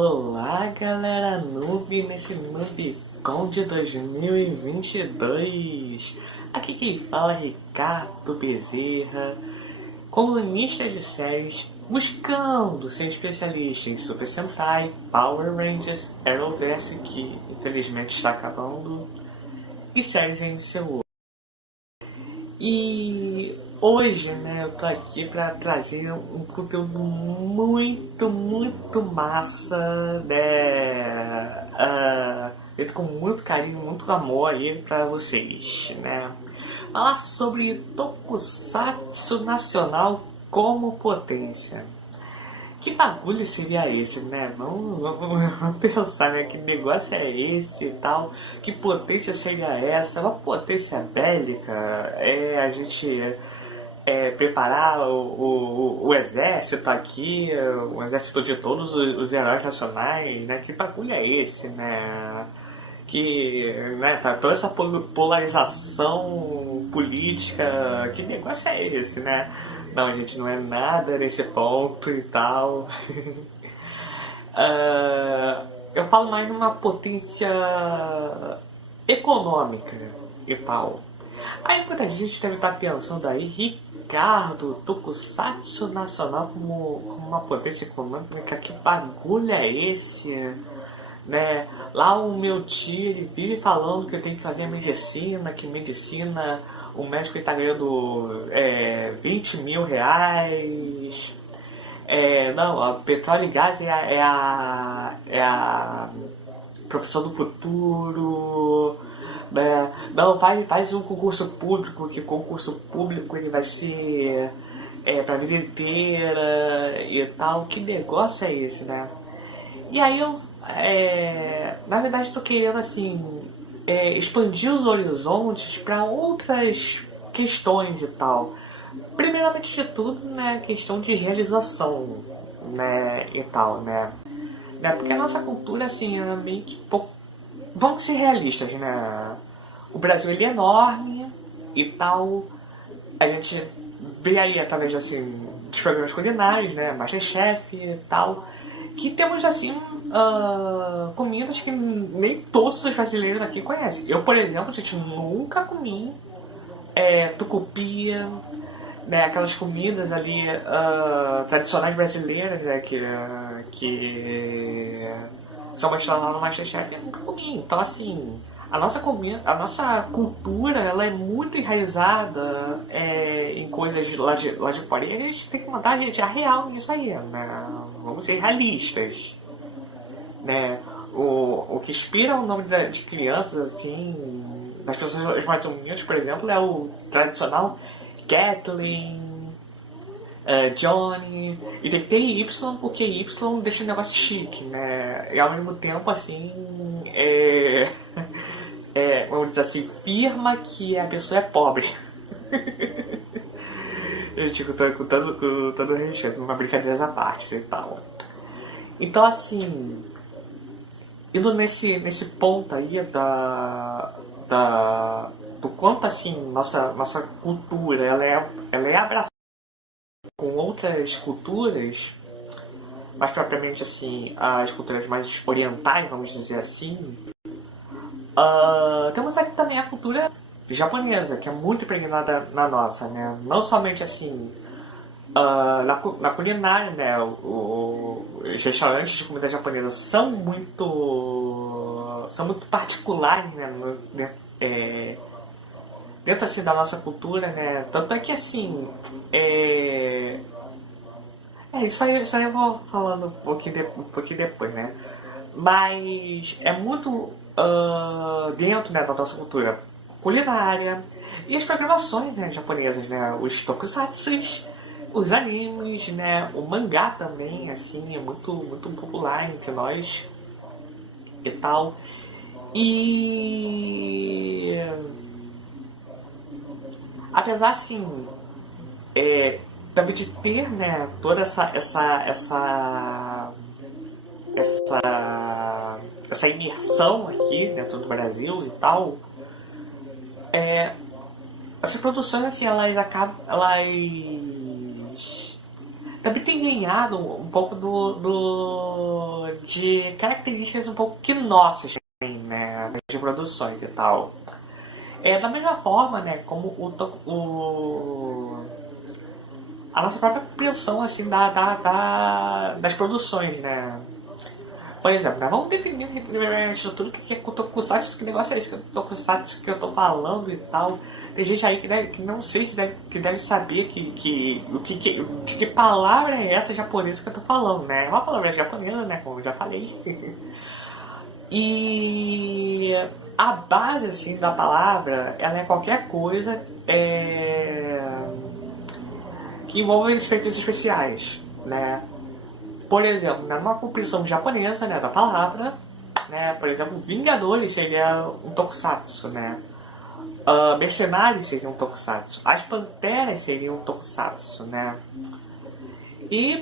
Olá galera noob nesse noobcon de 2022. Aqui quem fala é Ricardo Bezerra, colunista de séries, buscando ser especialista em Super Sentai, Power Rangers, Arrowverse, que infelizmente está acabando, e séries MCU. E hoje, né, eu tô aqui pra trazer um conteúdo muito massa, né, feito com muito carinho, muito amor aí pra vocês, né. Falar sobre Tokusatsu nacional como potência. Que bagulho seria esse, né? Vamos pensar, né? Que negócio é esse e tal? Que potência seria essa? Uma potência bélica? É a gente preparar o exército aqui, o exército de todos os heróis nacionais, né? Que bagulho é esse, né? Que, né, tá toda essa polarização política, que negócio é esse, né? Não, gente, não é nada nesse ponto e tal. Eu falo mais numa potência econômica e tal. Aí muita gente deve estar pensando aí, Ricardo, Tokusatsu nacional como uma potência econômica, que bagulho é esse? Né? Lá o meu tio ele vive falando que eu tenho que fazer medicina, que medicina o médico está ganhando 20 mil reais. Não, a petróleo e gás é a profissão do futuro. Né? Não, faz um concurso público, que concurso público ele vai ser pra vida inteira e tal. Que negócio é esse, né? E aí eu, na verdade, estou querendo assim expandir os horizontes para outras questões e tal. Primeiramente de tudo, né, questão de realização, né, e tal, né, porque a nossa cultura assim é meio que pouco. Vamos ser realistas, né? O Brasil ele é enorme e tal. A gente vê aí através assim dos programas culinários, né, MasterChef e tal, que temos assim comidas que nem todos os brasileiros aqui conhecem. Eu, por exemplo, gente, nunca comi tucupi, né, aquelas comidas ali tradicionais brasileiras, né, que são mostradas lá no MasterChef, eu nunca comi. Então, assim, a nossa comida, a nossa cultura, ela é muito enraizada em coisas lá de fora. E a gente tem que mandar a gente a real nisso aí, né? Vamos ser realistas, né? O que inspira o nome de crianças, assim, das pessoas mais humildes, por exemplo, é o tradicional Kathleen, Johnny, e tem que ter Y, porque Y deixa o negócio chique, né? E ao mesmo tempo, assim, vamos dizer assim, afirma que a pessoa é pobre. Gente, com todo respeito, uma brincadeira à parte e tal. Então, assim, indo nesse ponto aí do quanto, assim, nossa cultura, ela é abraçada com outras culturas, mais propriamente, assim, as culturas mais orientais, vamos dizer assim. Temos aqui também a cultura japonesa, que é muito impregnada na nossa, né? Não somente, assim, na culinária, né? Os restaurantes de comida japonesa são muito particulares, né? Dentro assim da nossa cultura, né? Tanto é que assim isso aí eu vou falando um pouquinho depois, né? Mas é muito dentro, né, da nossa cultura culinária e as programações, né, japonesas, né? Os tokusatsus, os animes, né? O mangá também, assim, é muito popular entre nós e tal. E apesar assim também de ter, né, toda essa imersão aqui dentro do Brasil e tal, essas produções assim elas também tem ganhado um pouco de características um pouco que nossas, né, de produções e tal. Da mesma forma, né, como a nossa própria compreensão, assim, das produções, né. Por exemplo, né, vamos definir a estrutura, que é tokusatsu, que negócio é esse, que tokusatsu que eu tô falando e tal. Tem gente aí que não sei se deve saber de que palavra é essa japonesa que eu tô falando, né? É uma palavra japonesa, né? Como eu já falei. E a base, assim, da palavra, ela é qualquer coisa que envolva efeitos especiais, né? Por exemplo, numa compreensão japonesa, né, da palavra, né, por exemplo, Vingadores seria um tokusatsu, né? Mercenários seriam um tokusatsu. As Panteras seriam um tokusatsu, né? E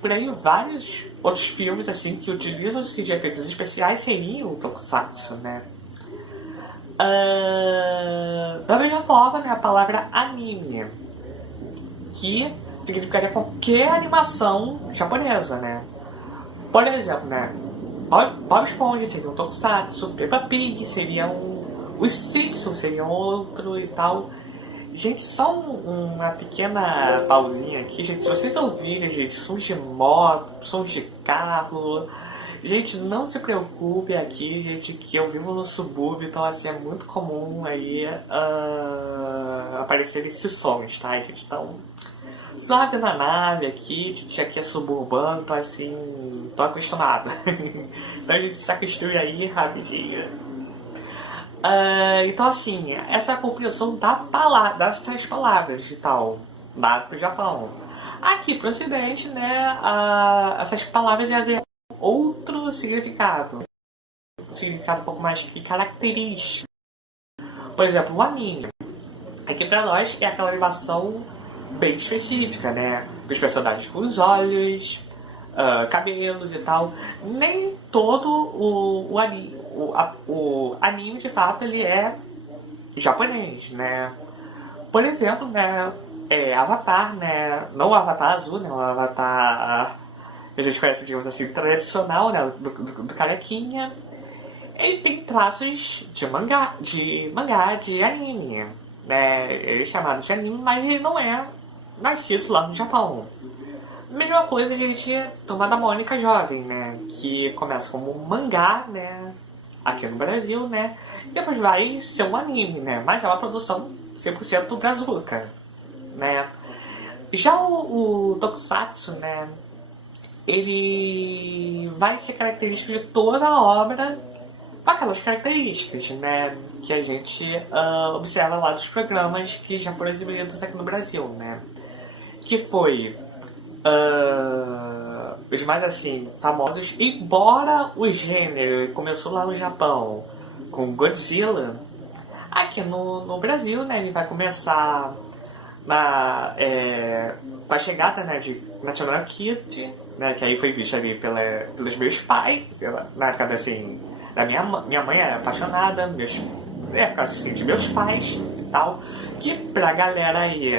por aí vários outros filmes assim que utilizam-se de efeitos especiais seriam um tokusatsu, né? Da mesma forma, né, a palavra anime, que significaria qualquer animação japonesa, né? Por exemplo, né, Bob Esponja seria um tokusatsu, Peppa Pig seria os Simpsons seriam outro e tal. Gente, só uma pequena pausinha aqui, gente. Se vocês ouvirem, gente, sons de moto, sons de carro, gente, não se preocupe aqui, gente, que eu vivo no subúrbio, então assim, é muito comum aí aparecer esses sons, tá, gente? Então, suave na nave aqui, gente, aqui é suburbano, então assim, tô acostumado. Então a gente se acostume aí rapidinho. Então assim, essa é a compreensão dessas palavras e tal, lá pro Japão. Aqui pro ocidente, né, essas palavras já ganham outro significado. Um significado um pouco mais característico. Por exemplo, o anime. Aqui pra nós é aquela animação bem específica, né? Os personagens com os olhos, cabelos e tal. Nem todo o anime, de fato, ele é japonês, né? Por exemplo, né, Avatar, né? Não o Avatar azul, né? O Avatar que a gente conhece, digamos assim, tradicional, né? Do carequinha. Ele tem traços de anime, né? Ele é chamado de anime, mas ele não é nascido lá no Japão. Mesma coisa que a gente Turma da Mônica Jovem, né? Que começa como um mangá, né? Aqui no Brasil, né? E depois vai ser um anime, né? Mas é uma produção 100% brazuca, né? Já o Tokusatsu, né? Ele vai ser característico de toda a obra com aquelas características, né? Que a gente observa lá dos programas que já foram exibidos aqui no Brasil, né? Que foi os mais assim famosos, embora o gênero começou lá no Japão com Godzilla, aqui no Brasil, né, ele vai começar com a chegada, né, de National Kid, né, que aí foi visto ali pelos meus pais, na época assim, da minha mãe era apaixonada, assim, de meus pais e tal, que pra galera aí,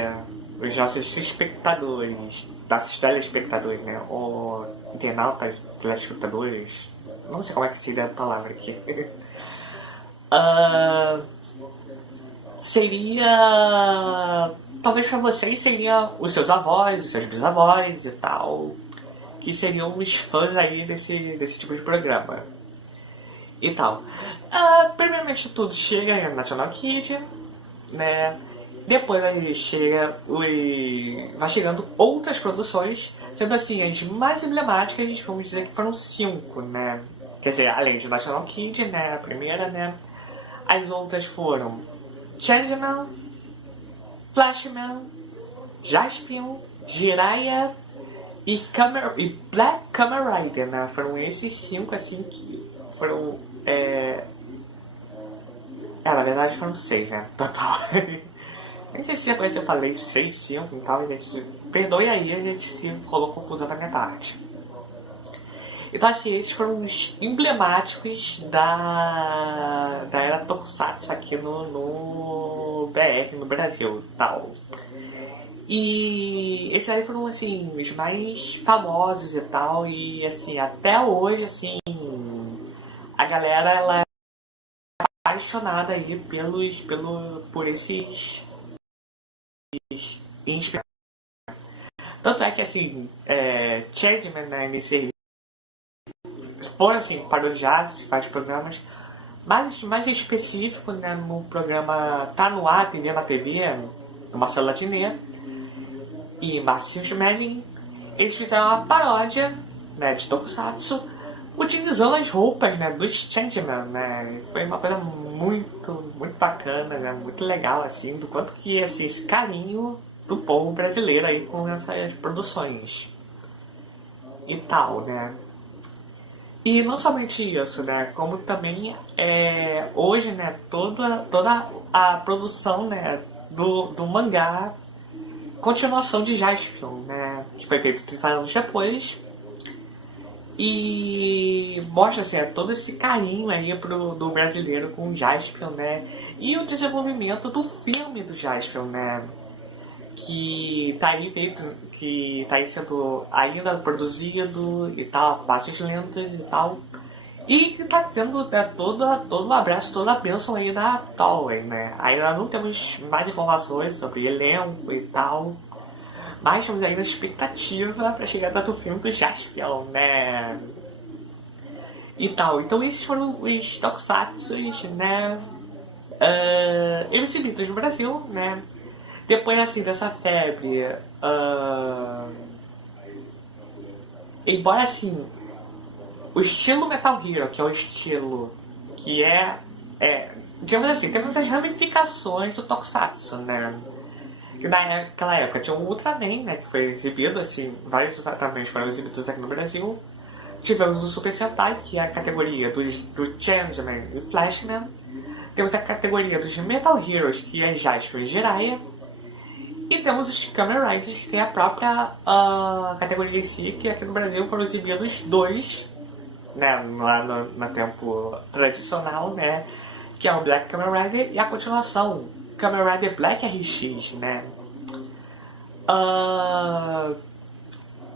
os nossos espectadores, nossos telespectadores, né? Ou internautas, telespectadores, não sei como é que se dá a palavra aqui. Seria. Talvez pra vocês seria os seus avós, os seus bisavós e tal, que seriam os fãs aí desse tipo de programa. E tal. Primeiramente tudo chega no National Kid, né? Depois aí vai chegando outras produções, sendo assim, as mais emblemáticas, vamos dizer que foram 5, né? Quer dizer, além de National Kid, né? A primeira, né? As outras foram Changeman, Flashman, Jaspion, Jiraiya e Black Kamen Rider, né? Foram esses 5, assim, que foram... na verdade foram 6, né? Total. Nem sei se depois eu falei 6, 5 e tal, gente. Perdoe aí, a gente se rolou confusão da minha parte. Então, assim, esses foram os emblemáticos da era Tokusatsu aqui no BR, no Brasil tal. E esses aí foram, assim, os mais famosos e tal. E, assim, até hoje, assim, a galera, ela é apaixonada aí por esses inspirados. Tanto é que, assim, Changeman, né, nesse foram, assim, parodiados, se faz programas mais específico, né, no programa Tá No Ar, TV na TV, do Marcelo Latiné e Marcinus Manning. Eles fizeram uma paródia, né, de Tokusatsu, utilizando as roupas, né, dos Changeman, né. Foi uma coisa muito bacana, né, muito legal, assim, do quanto que, assim, esse carinho do povo brasileiro aí com essas produções e tal, né. E não somente isso, né, como também hoje, né, toda a produção, né, do mangá, continuação de Jaspion, né, que foi feito 30 anos depois, e mostra, assim, todo esse carinho aí do brasileiro com o Jaspion, né, e o desenvolvimento do filme do Jaspion, né, que tá aí feito, que tá aí sendo ainda produzido e tal, passos lentos e tal. E que tá tendo, né, todo um abraço, toda a bênção aí da Toei, né? Ainda não temos mais informações sobre elenco e tal, mas estamos aí na expectativa pra chegar do filme do Jaspion, né? E tal. Então esses foram os Tokusatsus, né? Exibidos no Brasil, né? Depois, assim, dessa febre, embora, assim, o estilo Metal Hero, que é o estilo que digamos assim, tem muitas ramificações do Tokusatsu, né? Que naquela época tinha o Ultraman, né, que foi exibido, assim, vários Ultramans foram exibidos aqui no Brasil. Tivemos o Super Sentai, que é a categoria do Changeman e Flashman. Temos a categoria dos Metal Heroes, que é Jaspion e Jiraiya. E temos os Kamen Riders, que tem a própria categoria em si, que aqui no Brasil foram exibidos dois, né, lá no tempo tradicional, né, que é o Black Kamen Rider e a continuação, Kamen Rider Black RX, né.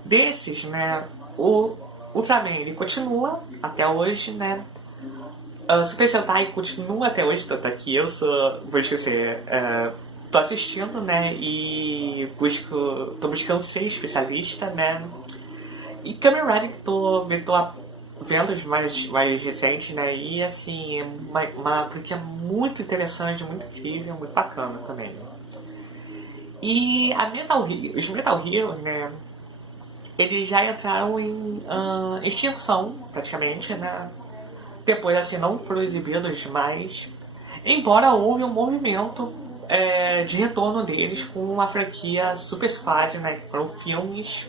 Desses, né, o Ultraman, ele continua até hoje, né. Super Sentai continua até hoje, tanto que eu vou esquecer, tô assistindo, né, e tô buscando ser especialista, né. E Kamen Rider que tô vendo os mais recentes, né, e assim, é uma franquia muito interessante, muito incrível, muito bacana também. E os Metal Heroes, né, eles já entraram em extinção, praticamente, né. Depois, assim, não foram exibidos mais, embora houve um movimento de retorno deles com a franquia Super Squad, né, que foram filmes.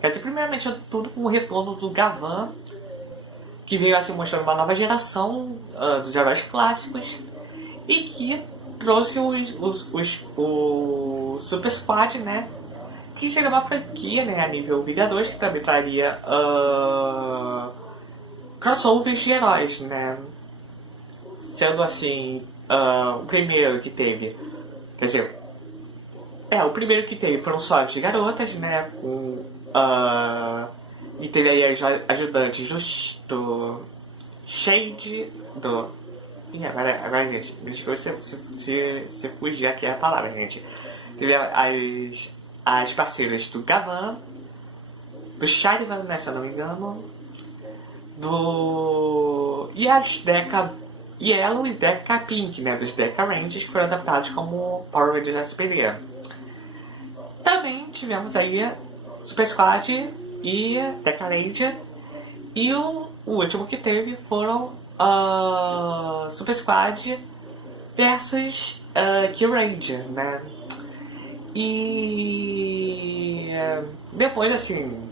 Quer dizer, primeiramente tudo com o retorno do Gavan, que veio assim mostrando uma nova geração dos heróis clássicos e que trouxe o Super Squad, né, que seria uma franquia, né, a nível Vingadores, que também traria crossovers de heróis, né, sendo assim, o primeiro que teve, quer dizer, o primeiro que teve foram só de garotas, né, com e teve aí as ajudantes do Shade, Ih, agora gente, me desculpa se fugir aqui a palavra, gente. Teve as parceiras do Gavan, do Charivan, né, se eu não me engano, e as Deca Yellow e Deca Pink, né, dos Deca Rangers, que foram adaptados como Power Rangers SPD. Também tivemos aí Super Squad e Deca Ranger, e o último que teve foram Super Squad versus Kill Ranger, né? E depois, assim,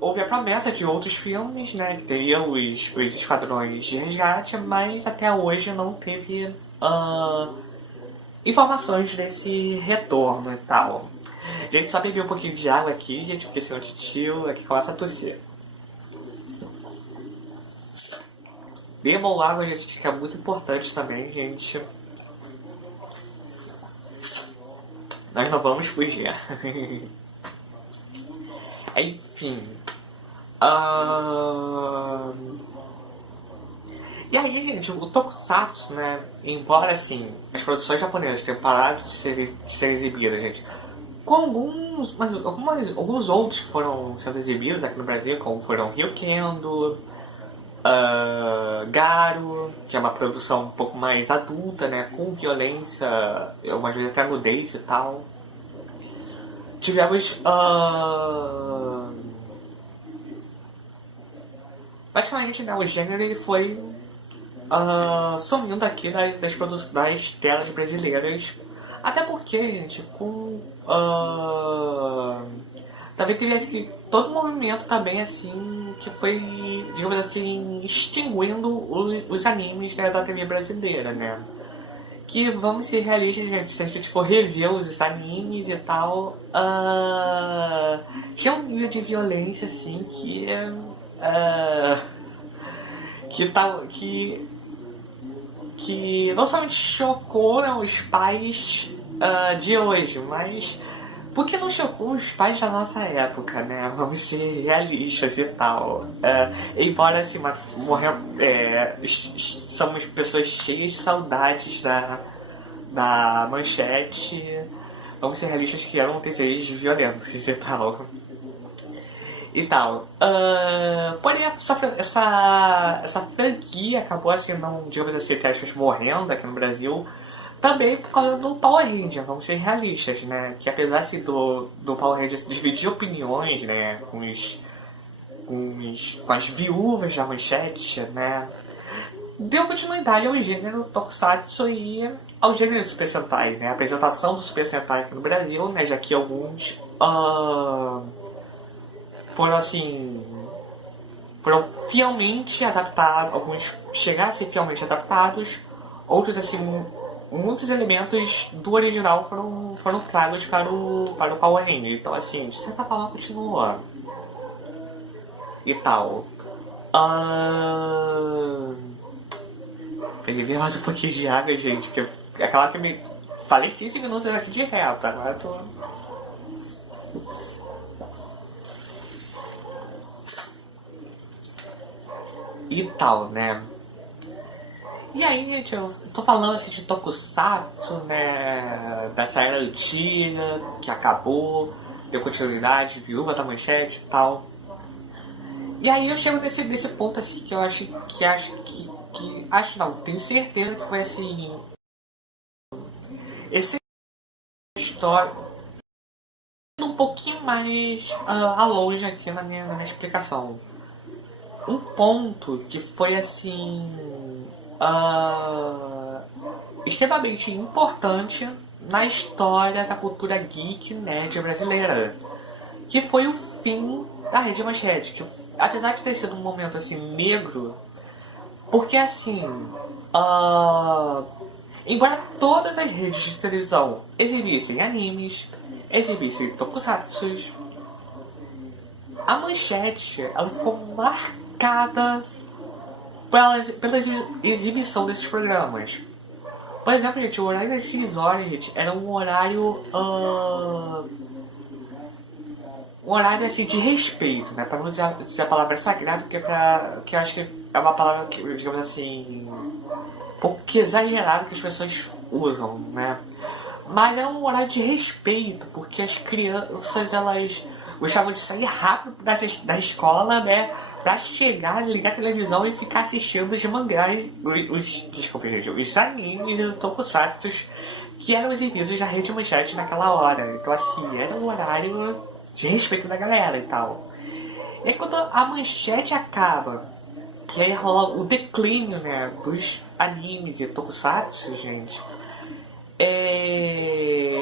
houve a promessa de outros filmes, né? Que teriam os esquadrões de resgate, mas até hoje não teve informações desse retorno e tal. A gente só bebeu um pouquinho de água aqui, gente, porque senão o tio aqui começa a tossir. Bebam água, gente, que é muito importante também, gente. Nós não vamos fugir. Enfim. E aí, gente, o Tokusatsu, né? Embora, assim, as produções japonesas tenham parado de ser exibidas, gente, com alguns outros que foram sendo exibidos aqui no Brasil, como foram Ryukendo, Garo, que é uma produção um pouco mais adulta, né? Com violência, algumas vezes até nudez e tal. Tivemos praticamente, né, o gênero ele foi sumindo aqui das telas brasileiras. Até porque, gente, também teve assim, todo um movimento também assim que foi, digamos assim, extinguindo os animes, né, da TV brasileira, né? Que vamos ser realistas, gente, se a gente for rever os animes e tal, que é um nível de violência assim que não somente chocou, né, os pais de hoje, mas por que não chocou os pais da nossa época, né? Vamos ser realistas e tal. Embora assim, somos pessoas cheias de saudades da Manchete, vamos ser realistas que eram TCs violentos e tal. Porém, essa franquia acabou assim, não, digamos assim, morrendo aqui no Brasil, também por causa do Power Ranger, vamos ser realistas, né? Que apesar assim, do Power Ranger dividir opiniões, né, com as viúvas da Manchete, né, deu continuidade ao gênero Tokusatsu e ao gênero Super Sentai, né? A apresentação do Super Sentai aqui no Brasil, né, já que alguns foram fielmente adaptados, alguns chegaram a ser fielmente adaptados, outros assim, muitos elementos do original foram tragos para o Power Ranger. Então assim, de certa forma continua e tal. Beber mais um pouquinho de água, gente, porque é aquela que eu me falei 15 minutos aqui de reta, agora eu tô... E tal, né? E aí, gente, eu tô falando assim de Tokusatsu, né? Dessa era antiga, que acabou, deu continuidade, Viúva da Manchete e tal. E aí eu chego desse ponto assim que eu acho não, tenho certeza que foi assim. Esse história um pouquinho mais a longe aqui na minha explicação. Um ponto que foi assim extremamente importante na história da cultura geek nerd brasileira, que foi o fim da Rede Manchete, que apesar de ter sido um momento assim negro, porque assim embora todas as redes de televisão exibissem animes, exibissem tokusatsus, a Manchete ela ficou marcada pela exibição desses programas. Por exemplo, gente, o horário das 6 horas, gente, era um horário assim de respeito, né? Para não dizer a palavra sagrada, que eu acho que é uma palavra que, digamos assim, um pouco que exagerada que as pessoas usam, né? Mas era um horário de respeito, porque as crianças elas gostavam de sair rápido da escola, né? Pra chegar, ligar a televisão e ficar assistindo os mangás, os animes e os tokusatsu que eram exibidos na Rede Manchete naquela hora. Então assim, era um horário de respeito da galera e tal. E aí quando a Manchete acaba, e aí rola o declínio, né, dos animes e tokusatsu, gente,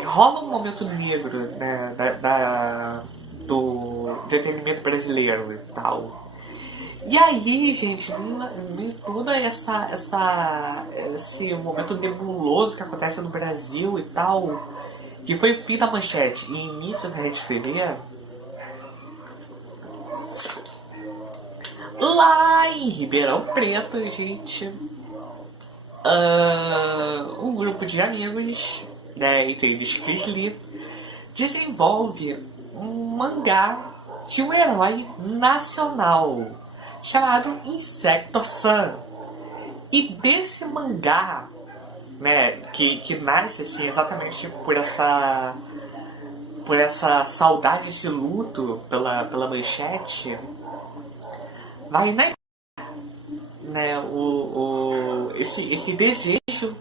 rola um momento negro, né, do entretenimento brasileiro e tal. E aí, gente, toda esse momento nebuloso que acontece no Brasil e tal, que foi o fim da Manchete e início da Rede TV, lá em Ribeirão Preto, gente, um grupo de amigos, né, entre eles Chris Lee, desenvolve um mangá de um herói nacional chamado Insecto-san. E desse mangá, né, que nasce assim exatamente por essa saudade, esse luto pela manchete, vai nascer, né, esse desejo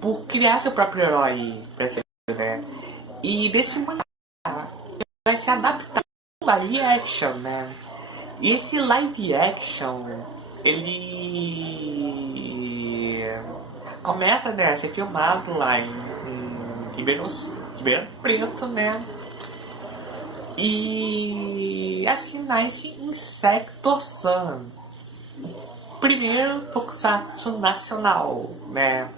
por criar seu próprio herói brasileiro, né? E desse mangá vai se adaptar em live action, né? E esse live action, ele começa, né, a ser filmado lá em Ribeirão Preto, né? E assim nasce Insecto-san, primeiro tokusatsu nacional, né?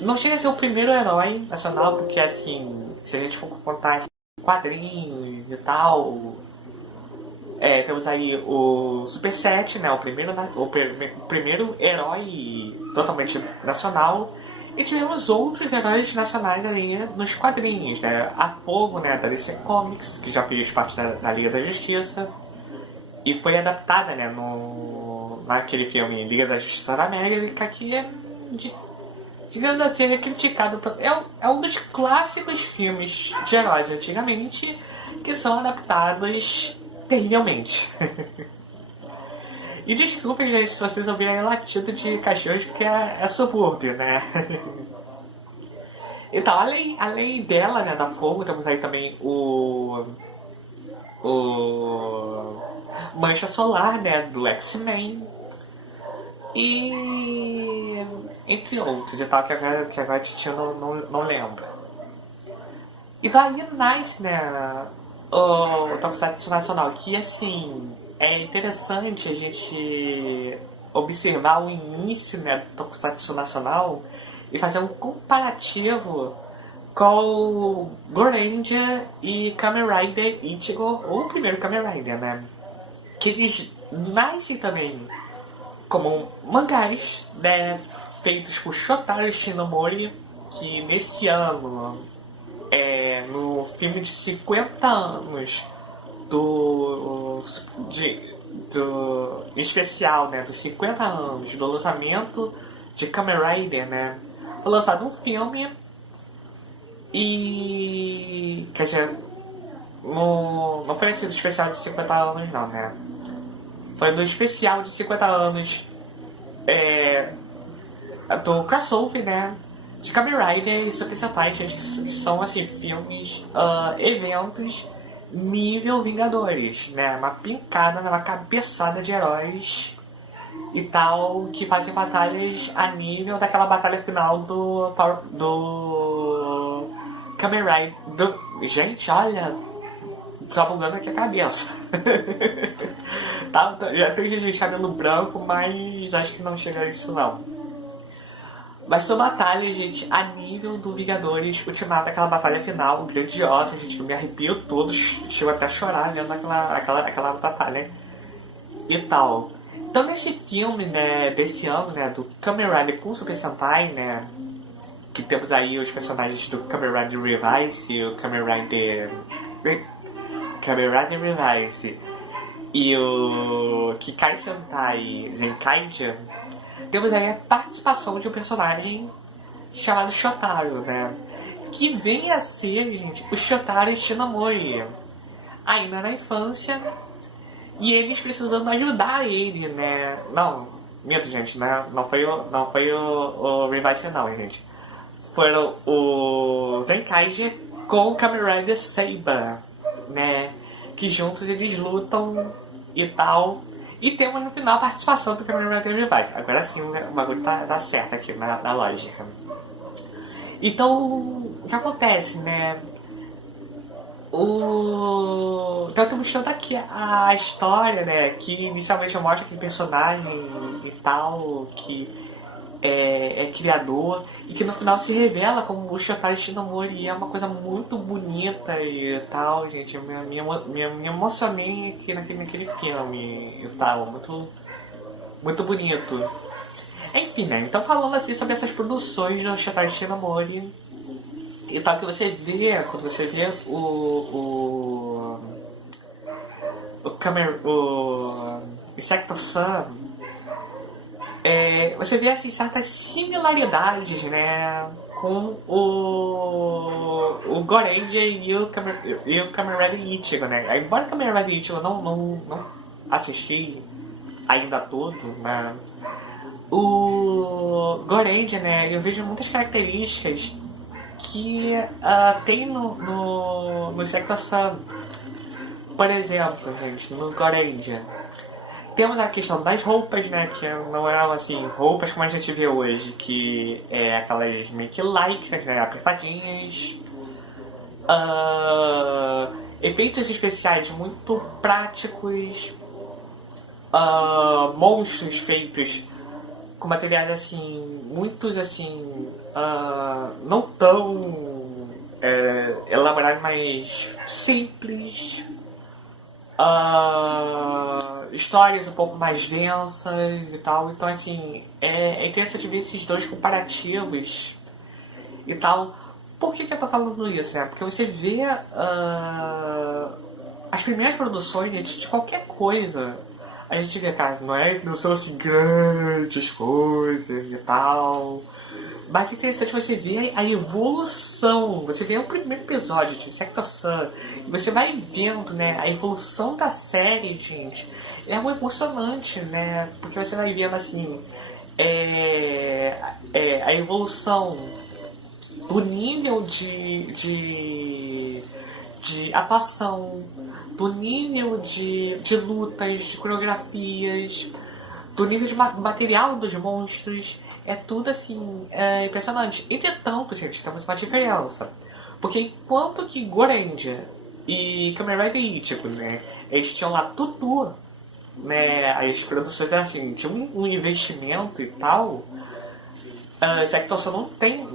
Não chega a ser o primeiro herói nacional, porque assim, se a gente for contar assim, quadrinhos e tal, temos aí o Super 7, né? O primeiro herói totalmente nacional. E tivemos outros heróis nacionais ali nos quadrinhos, né? A Fogo, né, da DC Comics, que já fez parte da Liga da Justiça. E foi adaptada, né, naquele filme Liga da Justiça da América, que é, digamos assim, é criticado. É um dos clássicos filmes de heróis antigamente que são adaptados terrivelmente. E desculpem, gente, se vocês ouvirem latido de cachorros, porque é subúrbio, né? Então, além dela, né, da Fogo, temos aí também o Mancha Solar, né, do X-Men. E entre outros e tal, que agora a Titi não lembra. E daí nasce, né, o Tokusatsu Nacional, que assim, é interessante a gente observar o início, né, do Tokusatsu Nacional e fazer um comparativo com Goranger e Kamen Rider Ichigo, ou o primeiro Kamen Rider, né? Que eles nascem também como mangás, né, feitos por Shotaro Shinomori, que nesse ano, no filme de 50 anos do especial, né, dos 50 anos do lançamento de Kamen Rider, né, foi lançado um filme e, quer dizer, não foi esse especial de 50 anos não, né, foi no especial de 50 anos do crossover, né, de Kamen Rider e Super Sentai, que são assim, filmes, eventos nível Vingadores, né, uma pincada, uma cabeçada de heróis e tal, que fazem batalhas a nível daquela batalha final do Kamen Rider. Gente, olha, tá bugando aqui a cabeça. Já tem gente de cabelo branco, mas acho que não chega a isso não. Mas são batalhas, gente, a nível do Vingadores Ultimato, aquela batalha final, grandiosa, gente, eu me arrepio todo, chego até a chorar vendo aquela batalha e tal. Então nesse filme, né, desse ano, né, do Kamen Rider com Super Sentai, né, que temos aí os personagens do Kamen Rider Revice e o Kamen Rider Revice e o Kikai Sentai Zenkaiger, temos aí a participação de um personagem chamado Shotaro, né? Que vem a ser, gente, o Shotaro Shinomori, ainda na infância, e eles precisando ajudar ele, né? Não, minto, gente, né? Não foi o Revice não, gente. Foram o Zenkaiger com o Kamen Rider Seiba, né? Que juntos eles lutam e tal. E temos no final a participação do Kamen Rider Revice. Agora sim, né, o bagulho tá certo aqui na lógica. Então, o que acontece, né? Então tô mostrando aqui a história, né? Que inicialmente mostra aquele personagem e tal, que é criador, e que no final se revela como o Shotaro Shinomori, e é uma coisa muito bonita e tal, gente. Eu me emocionei aqui naquele filme e tal, muito bonito. Enfim, né? Então falando assim sobre essas produções do Shotaro Shinomori, E tal que você vê, quando você vê o Sector Sun, você vê assim, certas similaridades, né, com o Gorenja e o Kamen Rider Ichigo, né? Embora o Kamen Rider Ichigo eu não assisti ainda todo, né? O Gorenja, né, eu vejo muitas características que tem no Sector Sun. Por exemplo, gente, no Gorenja, temos a questão das roupas, né, que não eram assim, roupas como a gente vê hoje, que é aquelas meio que lycras, né, apertadinhas. Efeitos especiais muito práticos, monstros feitos com materiais assim, muitos assim, não tão elaborados, mas simples. Histórias um pouco mais densas e tal. Então, assim, é interessante ver esses dois comparativos e tal. Por que eu tô falando isso, né? Porque você vê as primeiras produções, gente, de qualquer coisa. A gente vê, cara, não são assim grandes coisas e tal. Mas é interessante você ver a evolução. Você vê o primeiro episódio de Sector Sun e você vai vendo, né, a evolução da série, gente. É muito emocionante, né? Porque você vai vendo assim a evolução do nível de atuação, do nível de lutas, de coreografias, do nível de material dos monstros. É tudo assim, impressionante. Entretanto, gente, temos uma diferença. Porque enquanto que Gorenja e Kamen Rider Ichigo, né, eles tinham lá tudo, né, as produções assim, tinham um investimento e tal, Sector Sun não tem,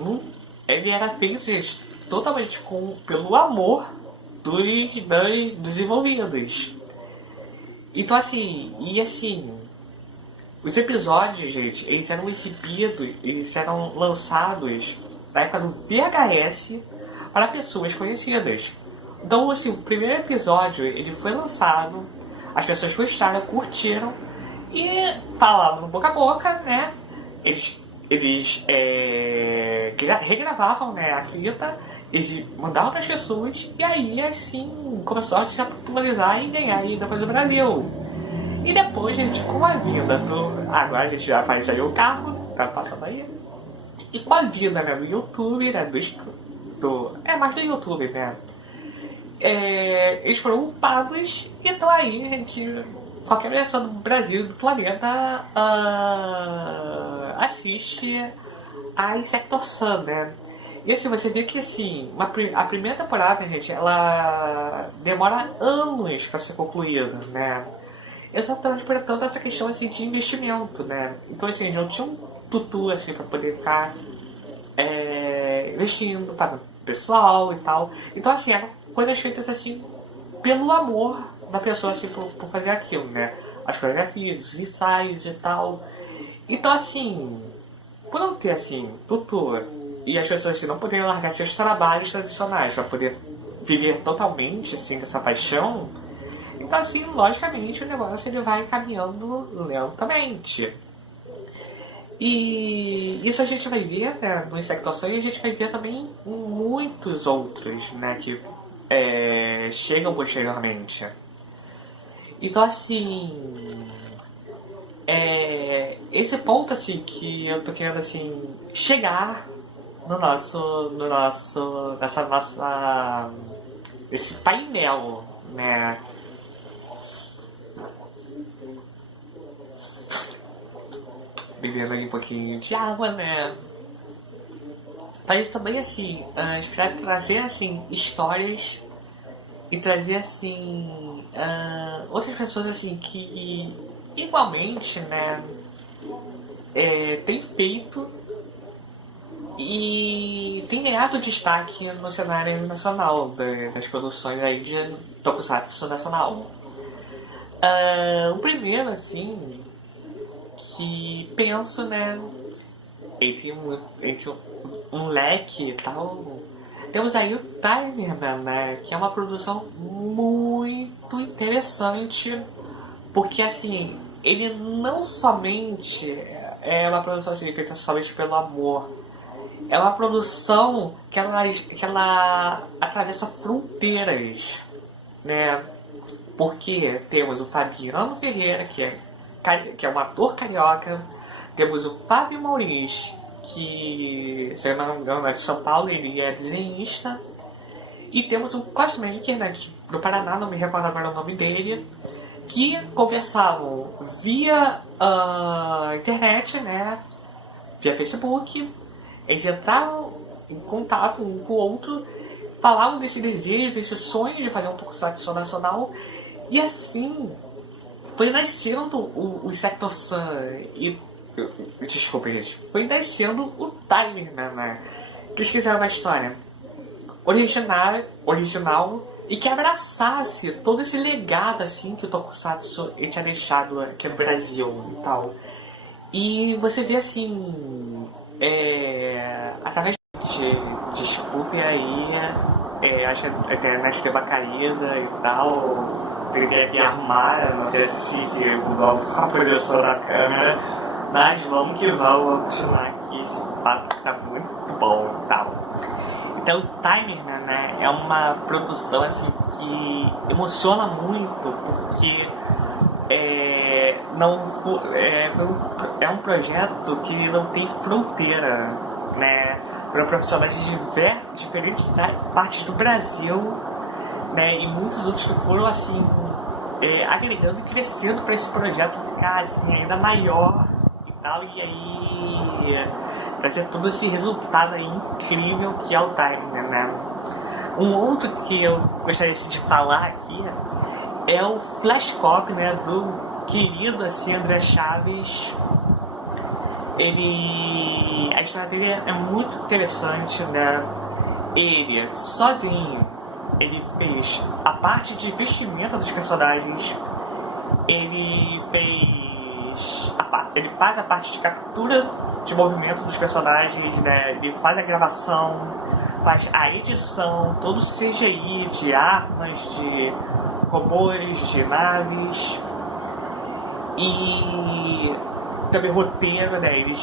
ele era feito, gente, totalmente pelo amor dos envolvidos. Então assim, os episódios, gente, eles eram exibidos, eles eram lançados na época do VHS para pessoas conhecidas. Então, assim, o primeiro episódio, ele foi lançado, as pessoas gostaram, curtiram e falavam no boca a boca, né? Eles regravavam, né, a fita, eles mandavam para as pessoas e aí, assim, começou a se popularizar e ganhar ainda depois do Brasil. E depois, gente, com a vinda do... Agora a gente já faz aí o carro, tá passando aí. E com a vinda, né, do YouTube, né, mais do YouTube, né. Eles foram upados e estão aí, gente. Qualquer pessoa do Brasil, do planeta, assiste a Sector Sun, né. E assim, você vê que assim, a primeira temporada, gente, ela demora anos para ser concluída, né. Exatamente por toda essa questão assim, de investimento, né? Então assim, não tinha um tutu assim para poder ficar investindo para o pessoal e tal. Então assim, eram coisas feitas assim pelo amor da pessoa assim por fazer aquilo, né? As coreografias, os ensaios e tal. Então assim, por não ter assim tutu e as pessoas assim não poderem largar seus trabalhos tradicionais para poder viver totalmente assim dessa paixão. Então, assim, logicamente, o negócio ele vai caminhando lentamente. E isso a gente vai ver, né, no Sector Sun, e a gente vai ver também em muitos outros, né, que chegam posteriormente. Então, assim, esse ponto, assim, que eu tô querendo, assim, chegar esse painel, né, bebendo aí um pouquinho de água, né? Pra também, assim, esperar trazer, assim, histórias e trazer, assim, outras pessoas, assim, que igualmente, né, tem feito e tem ganhado destaque no cenário nacional das produções aí de Tokusatsu nacional. O primeiro, assim, que penso, né, entre um leque e tal, Temos aí o Timerman, né? Que é uma produção muito interessante, porque assim, ele não somente é uma produção assim, feita somente pelo amor. É uma produção que ela atravessa fronteiras, né? Porque temos o Fabiano Ferreira, que é um ator carioca, temos o Fábio Mauriz, que, se eu não me engano, é de São Paulo, ele é desenhista, e temos o Cosmaker, né, do Paraná, não me recordo agora o nome dele, que conversavam via internet, né, via Facebook. Eles entraram em contato um com o outro, falavam desse desejo, desse sonho de fazer um tokusatsu nacional, e assim foi nascendo o Sector-san e... Desculpa, gente. Foi nascendo o Timerman, né? Que eles fizeram uma história original e que abraçasse todo esse legado assim que o Tokusatsu tinha deixado aqui no Brasil e tal. E você vê assim, através de... Desculpe aí, acho que a internet deu uma caída e tal. Teria que arrumar, não sei se mudou a posição da câmera, mas vamos que vamos continuar aqui, esse papo tá muito bom e tal. Então o Timerman, né, é uma produção assim que emociona muito, porque é um projeto que não tem fronteira, né, para profissionais de diferentes partes do Brasil, né, e muitos outros que foram assim agregando e crescendo para esse projeto ficar assim, ainda maior e tal, e aí trazer todo esse resultado aí incrível que é o Timerman, né? Um outro que eu gostaria assim, de falar aqui é o Flash Cop, né, do querido assim, André Chaves. A história dele é muito interessante, né? Ele, sozinho, ele fez a parte de vestimenta dos personagens, ele faz a parte de captura de movimento dos personagens, né? Ele faz a gravação, faz a edição, todo o CGI de armas, de robôs, de naves, e também roteiro, né? Ele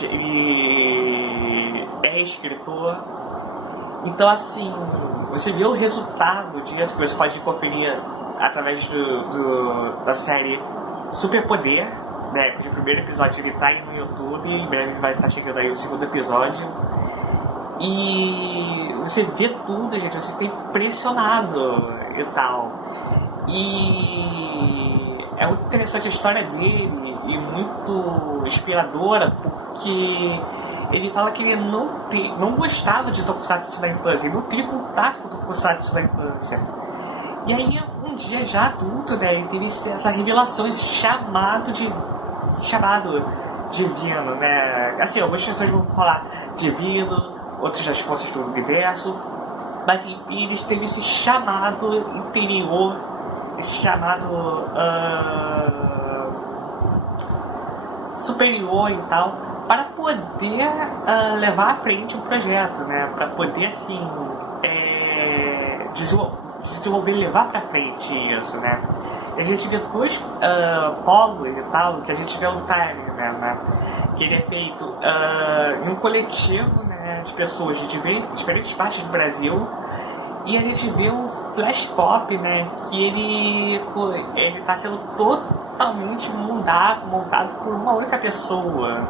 é escritor. Então, assim, você vê o resultado disso, que você pode conferir através da série Superpoder, né? O primeiro episódio ele tá aí no YouTube, em breve vai estar chegando aí o segundo episódio. E você vê tudo, gente, você fica impressionado e tal. E é muito interessante a história dele e muito inspiradora, porque ele fala que ele não gostava de Tokusatsu na infância, ele não teve contato com Tokusatsu na infância. E aí, um dia já adulto, né, ele teve essa revelação, esse chamado divino, né? Assim, algumas pessoas vão falar divino, outras das forças do universo, mas enfim, ele teve esse chamado interior, esse chamado superior e tal, para poder levar à frente o projeto, né? Para poder, assim, desenvolver e levar para frente isso, né? E a gente vê dois polos e tal, que a gente vê o timing, né? Que ele é feito em um coletivo, né, de pessoas de diferentes partes do Brasil. E a gente vê o Flash Cop, né, que ele está sendo totalmente montado por uma única pessoa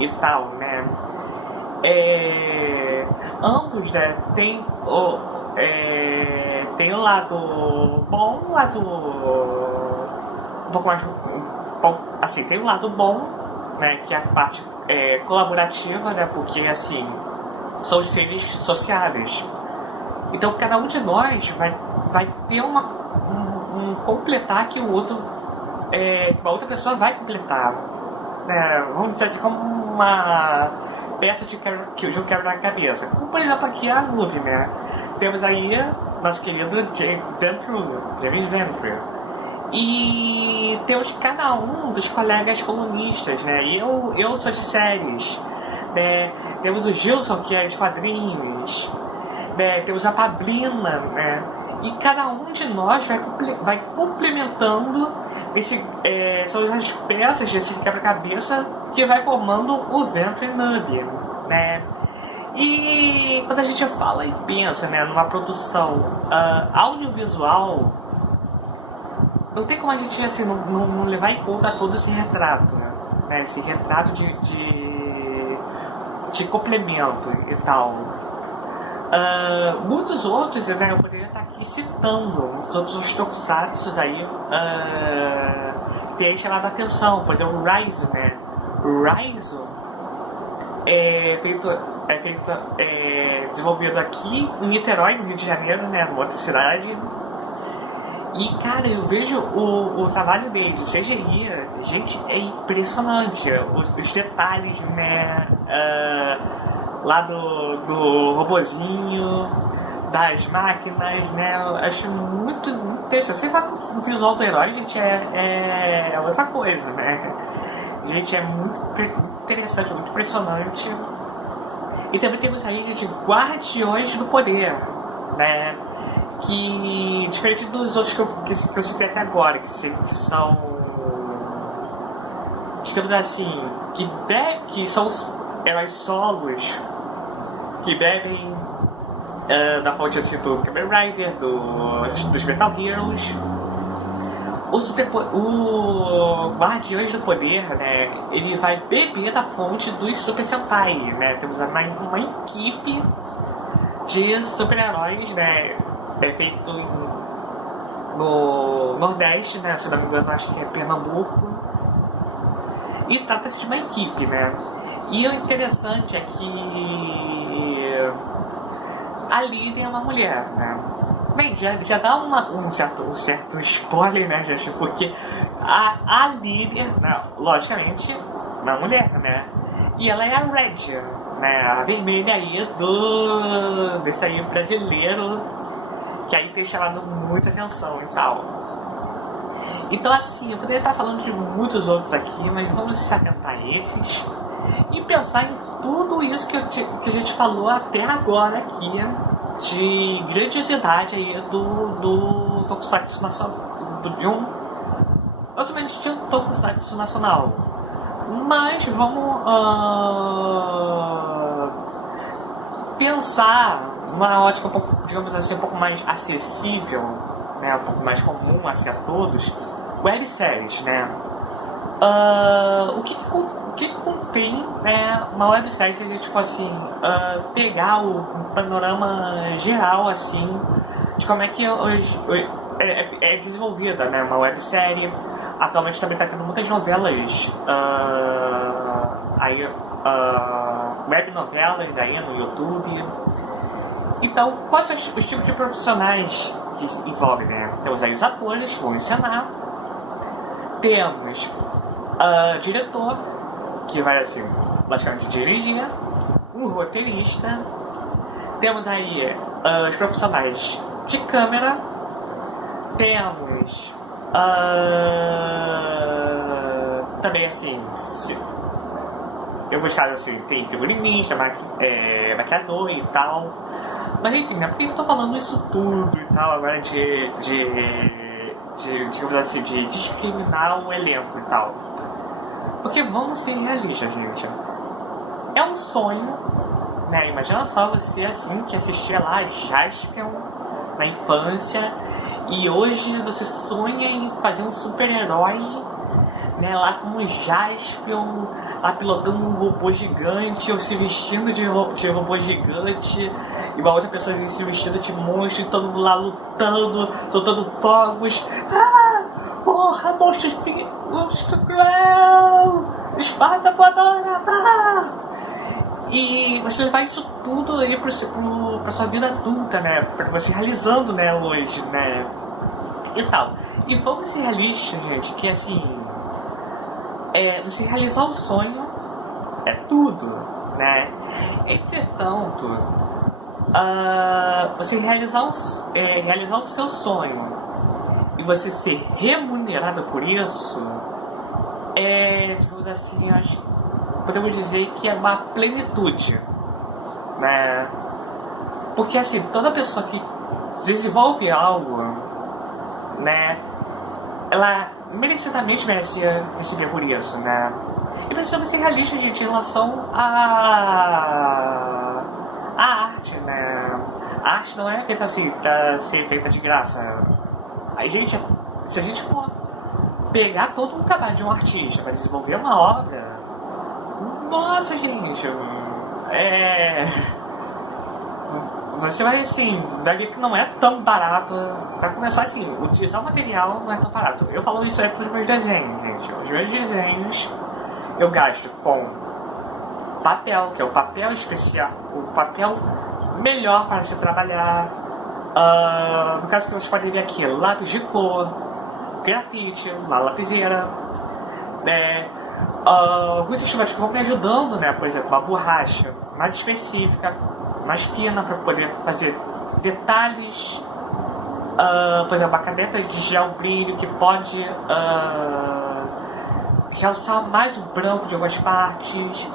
e tal, né. Ambos, né, tem o lado bom, o lado um pouco mais assim, tem um lado bom, né, que é a parte colaborativa, né, porque assim são os seres sociáveis. Então cada um de nós vai ter um completar que o outro, a outra pessoa vai completar. Vamos dizer assim, como uma peça de um quebra-cabeça. Como por exemplo aqui a Nube, né? Temos aí nosso querido James Venture. E temos cada um dos colegas colunistas, né? Eu sou de séries, né? Temos o Gilson, que é de quadrinhos, né? Temos a Pablina, né? E cada um de nós vai complementando são as peças desse quebra-cabeça que vai formando o Venture Nub, né? E quando a gente fala e pensa, né, numa produção audiovisual, não tem como a gente assim, não levar em conta todo esse retrato, né? Esse retrato de complemento e tal. Muitos outros, né, eu poderia estar aqui citando muitos outros tokusatsu aí tem chamado a atenção. Por exemplo, o Raizo, né? O Raizo é desenvolvido aqui em Niterói, no Rio de Janeiro, né, numa outra cidade. E, cara, eu vejo o trabalho dele, de CGI, gente, é impressionante. Os detalhes, né, lá do robozinho, das máquinas, né, eu acho muito interessante. Você vai no visual do herói, gente, é outra coisa, né. Gente, é muito interessante, muito impressionante. E também temos aí, gente, Guardiões do Poder, né, que, diferente dos outros que eu citei até agora, que são, digamos assim, que são os heróis solos, que bebem da fonte assim, do Kamen Rider, dos Metal Heroes. O Guardiões do Poder, né, ele vai beber da fonte dos Super Sentai, né. Temos uma equipe de super-heróis, né, feito no Nordeste, né, se não me engano, acho que é Pernambuco. E trata-se de uma equipe, né. E o interessante é que a líder é uma mulher, né. Bem, já dá um certo spoiler, né, gente, porque a líder, né, logicamente, uma mulher, né, e ela é a Red, né, a vermelha aí desse aí brasileiro, que aí tem chamado muita atenção e tal. Então, assim, eu poderia estar falando de muitos outros aqui, mas vamos se atentar a esses e pensar em tudo isso que a gente falou até agora aqui, de grandiosidade aí do Tokusatsu nacional, basicamente de um Tokusatsu nacional. Mas vamos pensar uma ótica um pouco, digamos assim, um pouco mais acessível, né, um pouco mais comum assim a todos, webséries, né. O que contém, né, uma websérie que a gente for assim, pegar o panorama geral assim de como é que hoje é desenvolvida, né, uma websérie. Atualmente também está tendo muitas novelas, web novelas aí no YouTube. Então, quais são os tipos de profissionais que envolvem, né? Temos aí os atores que vão encenar, temos diretor, que vai assim, basicamente dirigir, um roteirista, temos aí os profissionais de câmera, temos também assim, eu vou deixar assim, tem figurinista, maquiador e tal. Mas enfim, né, por que eu tô falando isso tudo e tal agora digamos assim, de discriminar o elenco e tal? Porque vamos ser realistas, gente. É um sonho, né? Imagina só você assim que assistia lá Jaspion na infância e hoje você sonha em fazer um super-herói, né? Lá como Jaspion, lá pilotando um robô gigante ou se vestindo de robô gigante e uma outra pessoa se vestindo de monstro e todo mundo lá lutando, soltando fogos. Porra, monstro cruel! Espada voadora! E você levar isso tudo aí pra sua vida adulta, né? Pra você realizando, né, hoje, né? E tal. E vamos ser realistas, gente, que assim, você realizar o sonho é tudo, né? Entretanto, você realizar o seu sonho e você ser remunerado por isso digamos assim, acho, podemos dizer que é uma plenitude, né? Porque assim, toda pessoa que desenvolve algo, né, ela merecidamente merece receber por isso, né? E precisamos ser realistas, gente, em relação a arte, né? A arte não é feita assim pra ser feita de graça. A gente, se a gente for pegar todo um trabalho de um artista para desenvolver uma obra, nossa, gente, você vai assim, vai ver que não é tão barato. Pra começar assim, utilizar o material não é tão barato. Eu falo isso aí pros meus desenhos, gente. Os meus desenhos eu gasto com papel, que é o papel especial, o papel melhor para se trabalhar. No caso que vocês podem ver aqui, lápis de cor, grafite, uma lapiseira, né? Alguns instrumentos que vão me ajudando, né? Por exemplo, uma borracha mais específica, mais fina para poder fazer detalhes. Por exemplo, a caneta de gel brilho que pode realçar mais o branco de algumas partes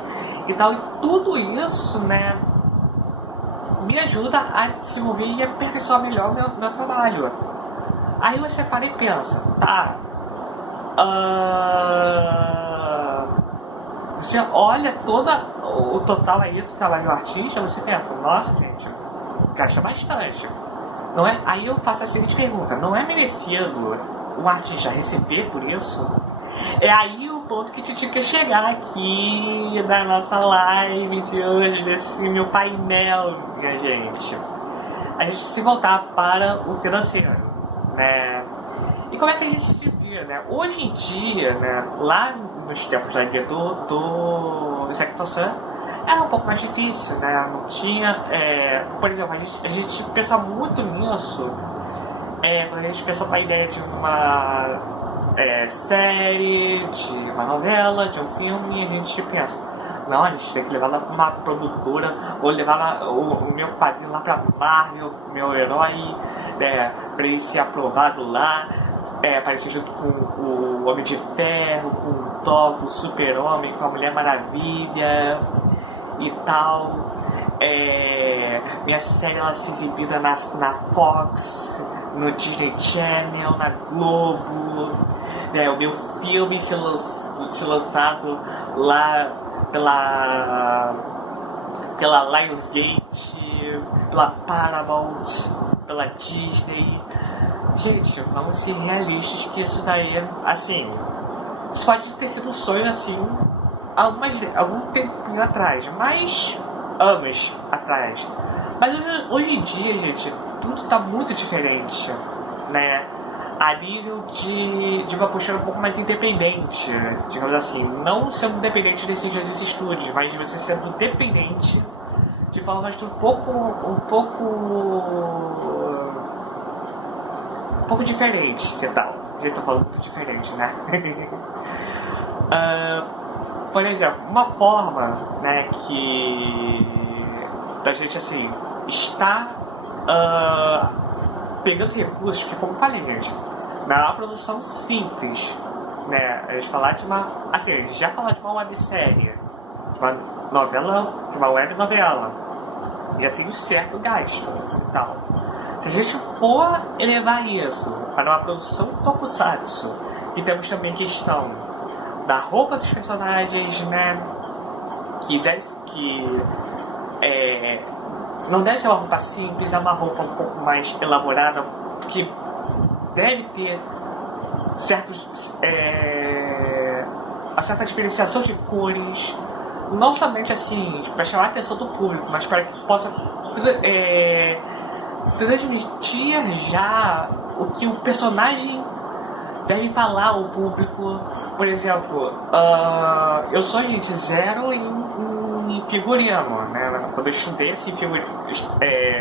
e tal. E tudo isso, né, me ajuda a desenvolver e aperfeiçoar melhor o meu trabalho. Aí você para e pensa, tá? Você olha todo o total aí do trabalho do artista, você pensa, nossa, gente, gasta bastante, não é? Aí eu faço a seguinte pergunta, não é merecido um artista receber por isso? É aí o ponto que a gente quer chegar aqui na nossa live de hoje, desse meu painel, minha gente. A gente se voltar para o financeiro, né? E como é que a gente se vira, né? Hoje em dia, né, lá nos tempos da guia do Sector Sun, era um pouco mais difícil, né? Não tinha, por exemplo, a gente pensa muito nisso, quando a gente pensa na ideia de uma série, de uma novela, de um filme, a gente pensa, não, a gente tem que levar lá pra uma produtora, ou levar o meu quadrinho lá pra Marvel, meu herói, né, pra ele ser aprovado lá, aparecer junto com o Homem de Ferro, com o Thor, com o Super-Homem, com a Mulher Maravilha e tal. Minha série ela se exibida na Fox, no Disney Channel, na Globo, né, o meu filme ser lançado lá pela Lionsgate, pela Paramount, pela Disney. Gente, vamos ser realistas que isso daí, assim, isso pode ter sido um sonho, assim, algum tempinho atrás, mas anos atrás. Mas hoje em dia, gente, tudo está muito diferente, né? A nível de uma postura um pouco mais independente, digamos assim, não sendo dependente desses grandes estúdios, mas você sendo dependente de formas um pouco diferentes e tal. A gente tá falando muito diferente, né? Por exemplo, uma forma, né, que da gente assim está pegando recursos que, como eu falei, gente, não é uma produção simples, né? A gente falar de uma, assim, a gente já falou de uma websérie, de uma novela, de uma web novela, já tem um certo gasto e tal. Se a gente for elevar isso para uma produção tokusatsu, e temos também a questão da roupa dos personagens, né? Não deve ser uma roupa simples, é uma roupa um pouco mais elaborada, que deve ter uma certa diferenciação de cores, não somente assim para chamar a atenção do público, mas para que possa transmitir já o que o personagem deve falar ao público. Por exemplo, eu sou, gente, zero em figurino, né? Quando eu estudei assim,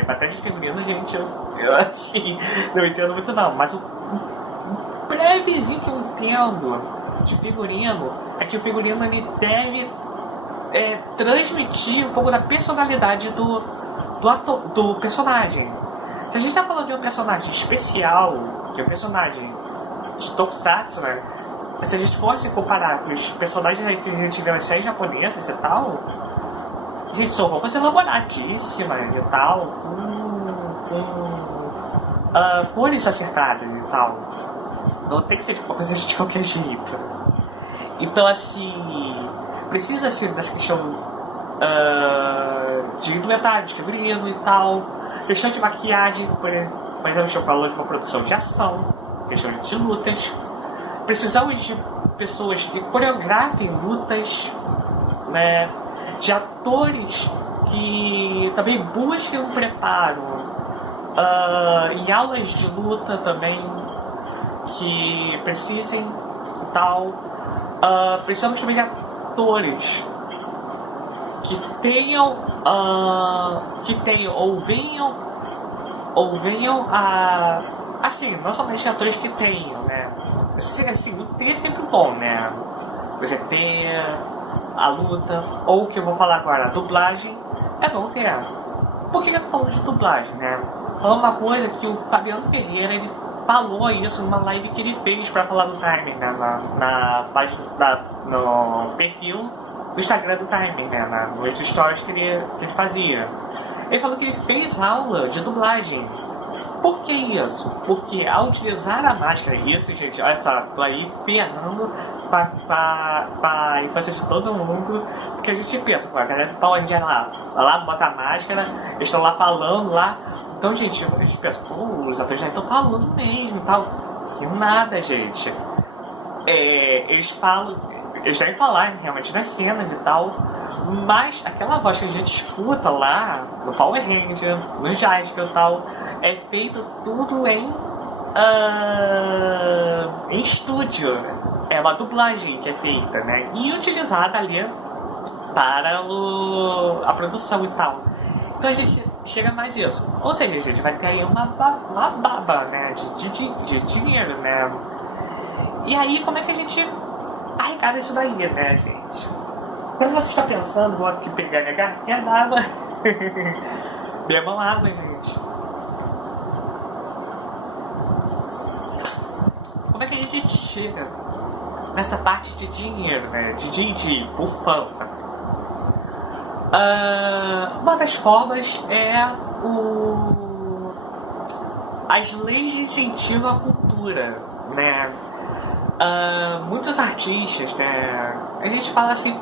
matéria de figurino, gente, eu assim, não entendo muito não, mas o brevezinho que eu entendo de figurino é que o figurino ele deve transmitir um pouco da personalidade do personagem. Se a gente está falando de um personagem especial, de um personagem tokusatsu, né? Se a gente fosse comparar com os personagens aí que a gente vê nas séries japonesas e tal, Gente, são roupas elaboradíssimas e tal, cores acertadas e tal. Não tem que ser de coisa de qualquer jeito. Então, assim, precisa ser dessa questão de indumentário, de figurino e tal. Questão de maquiagem, por exemplo, estou falando de uma produção de ação, questão de lutas. Precisamos de pessoas que coreografem lutas, né? De atores que também busquem um preparo em aulas de luta também que precisem e tal. Precisamos também de atores que tenham ou venham a, assim, não somente atores que tenham, né? Assim, o ter é sempre bom, né? Você ter a luta, ou o que eu vou falar agora, a dublagem, é bom ter. Por que eu tô falando de dublagem, né? É uma coisa que o Fabiano Ferreira, ele falou isso numa live que ele fez pra falar do timing, né? Na página, no perfil do Instagram do timing, né? Nos stories que ele fazia. Ele falou que ele fez aula de dublagem. Por que isso? Porque ao utilizar a máscara, isso, gente, olha só, tô aí penando pra infância de todo mundo, porque a gente pensa, pô, a galera tá onde é lá? Vai lá, bota a máscara, eles estão lá falando lá. Então, gente, a gente pensa, pô, os atores já estão falando mesmo e tal. Que nada, gente. Eles falam, eles devem falar realmente nas cenas e tal, mas aquela voz que a gente escuta lá no Power Ranger, no Jasper e tal, é feito tudo em estúdio. É uma dublagem que é feita, né? E utilizada ali para a produção e tal. Então a gente chega mais isso. Ou seja, a gente vai ter aí uma baba, né? De dinheiro, né? E aí, como é que a gente arrecada isso daí, né, gente? Quando você está pensando, vou aqui pegar minha garrafinha d'água. Bebam água, gente. Como é que a gente chega nessa parte de dinheiro, né? De bufanfa. Uma das formas é as leis de incentivo à cultura, né? Muitos artistas, né? A gente fala assim,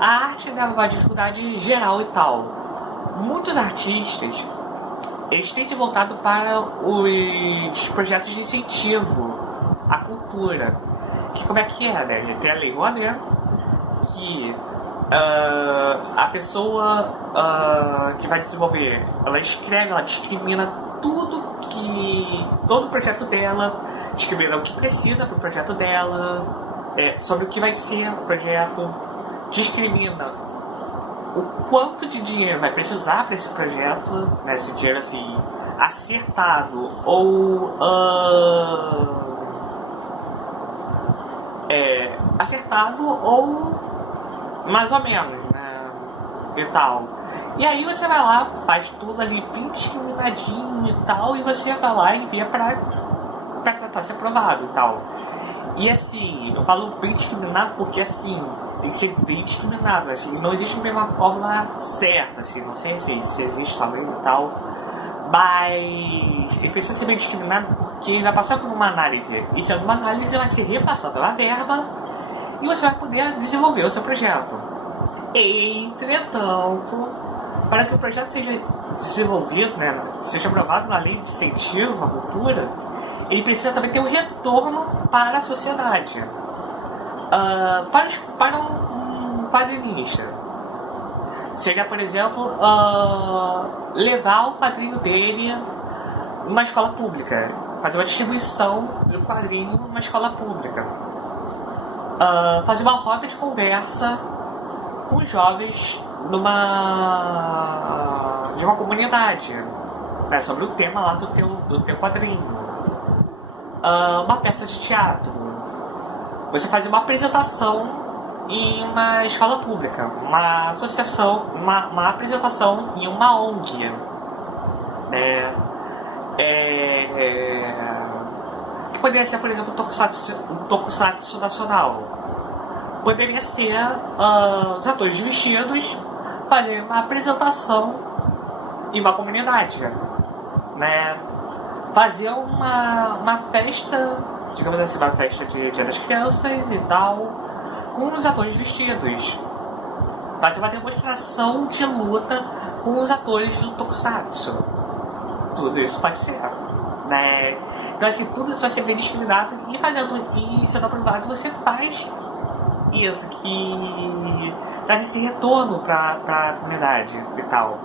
a arte é uma dificuldade geral e tal. Muitos artistas, eles têm se voltado para os projetos de incentivo à cultura. Que como é que é, né? Tem a Lei Rouanet, que a pessoa que vai desenvolver, ela escreve, ela discrimina todo o projeto dela, discrimina o que precisa para o projeto dela, sobre o que vai ser o projeto, discrimina o quanto de dinheiro vai precisar para esse projeto, né, esse dinheiro assim, acertado ou acertado ou mais ou menos, né, e tal. E aí você vai lá, faz tudo ali bem discriminadinho e tal, e você vai lá e envia pra tentar ser aprovado e tal. E assim, eu falo bem discriminado porque assim, tem que ser bem discriminado, assim, não existe uma fórmula certa, assim, não sei se existe também e tal, mas ele precisa ser bem discriminado porque ele vai passar por uma análise, e sendo uma análise vai ser repassada pela verba e você vai poder desenvolver o seu projeto. Entretanto, para que o projeto seja desenvolvido, né, seja aprovado na lei de incentivo à cultura, ele precisa também ter um retorno para a sociedade. Para um quadrinista, seria, por exemplo, levar o quadrinho dele numa escola pública, fazer uma distribuição do quadrinho numa escola pública, fazer uma roda de conversa com os jovens de uma comunidade, né, sobre o tema lá do teu quadrinho. Uma peça de teatro, você faz uma apresentação em uma escola pública, uma associação, uma apresentação em uma ONG, né? Que poderia ser, por exemplo, o Tokusatsu Nacional, poderia ser os atores vestidos fazer uma apresentação em uma comunidade, né? Fazer uma festa, digamos assim, uma festa de Dia das Crianças e tal, com os atores vestidos. Fazer uma demonstração de luta com os atores do Tokusatsu. Tudo isso pode ser, né? Então assim, tudo isso vai ser bem discriminado e fazendo aqui, sendo aprovado, você faz isso, que traz esse retorno para a comunidade e tal.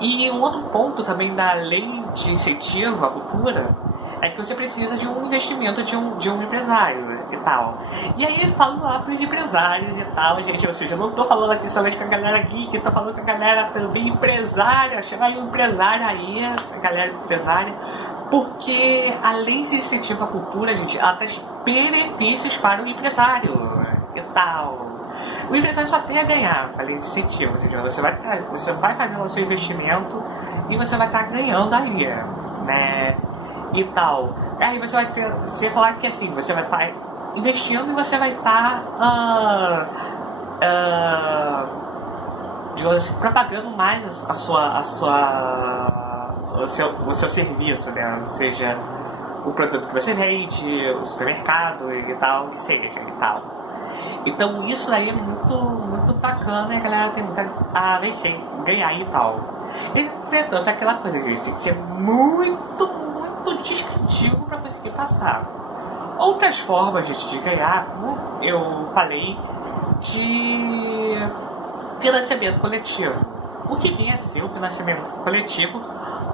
E um outro ponto também da lei de incentivo à cultura é que você precisa de um investimento de um empresário e tal. E aí ele fala lá para os empresários e tal, gente, ou seja, eu não tô falando aqui somente com a galera geek, tô falando com a galera também empresária, chama aí um empresário aí, a galera empresária, porque a lei de incentivo à cultura, gente, ela traz benefícios para o empresário e tal. O empresário só tem a ganhar com a lei de incentivo, ou seja, você vai fazendo o seu investimento e você vai estar ganhando aí, né? E tal. Aí você vai ter. Você falar que assim, você vai estar investindo e você vai estar digamos assim, propagando mais o seu serviço, né? Ou seja, o produto que você vende, o supermercado e tal, que seja e tal. Então isso aí é muito bacana e a galera tem muito a vencer, ganhar e tal. Entretanto, aquela coisa, gente, tem que ser muito descritivo para conseguir passar. Outras formas de ganhar, como eu falei, de financiamento coletivo. O que vem a ser o financiamento coletivo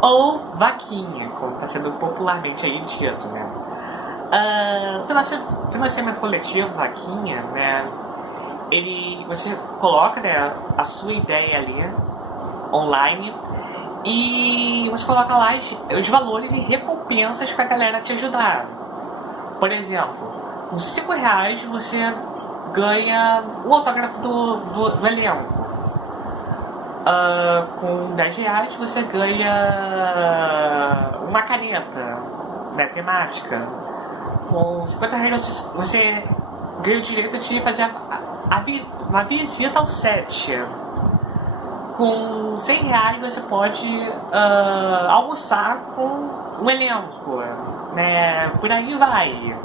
ou vaquinha, como está sendo popularmente aí dito, né? Financiamento coletivo, vaquinha, né? Você coloca, né, a sua ideia ali online e você coloca lá os valores e recompensas para a galera te ajudar. Por exemplo, com R$5 você ganha o autógrafo do elenco. Com R$10 você ganha uma caneta, né, temática. Com R$50 você ganha o direito de fazer uma visita ao set. Com R$100 você pode almoçar com um elenco, né? Por aí vai.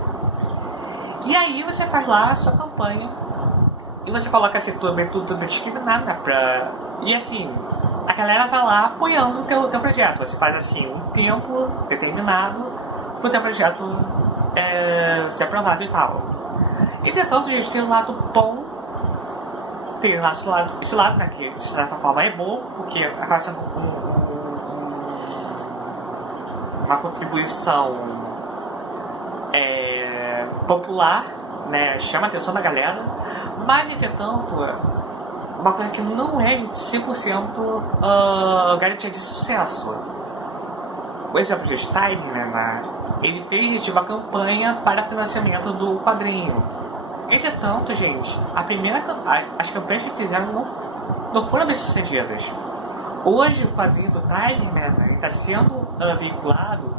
E aí você faz lá a sua campanha e você coloca assim tudo discriminado, né? E assim, a galera vai lá apoiando o teu projeto. Você faz assim um tempo determinado para o teu projeto ser aprovado e tal. Entretanto, gente, tem um lado bom. Tem esse lado, né, que de certa forma é bom, porque acaba sendo uma contribuição popular, né, chama a atenção da galera, mas entretanto, uma coisa que não é 100% garantia de sucesso. O exemplo de Stein, né, ele fez uma campanha para financiamento do quadrinho. Entretanto, gente, as campanhas que fizeram não foram bem sucedidas. Hoje o quadrinho do Time Man está sendo veiculado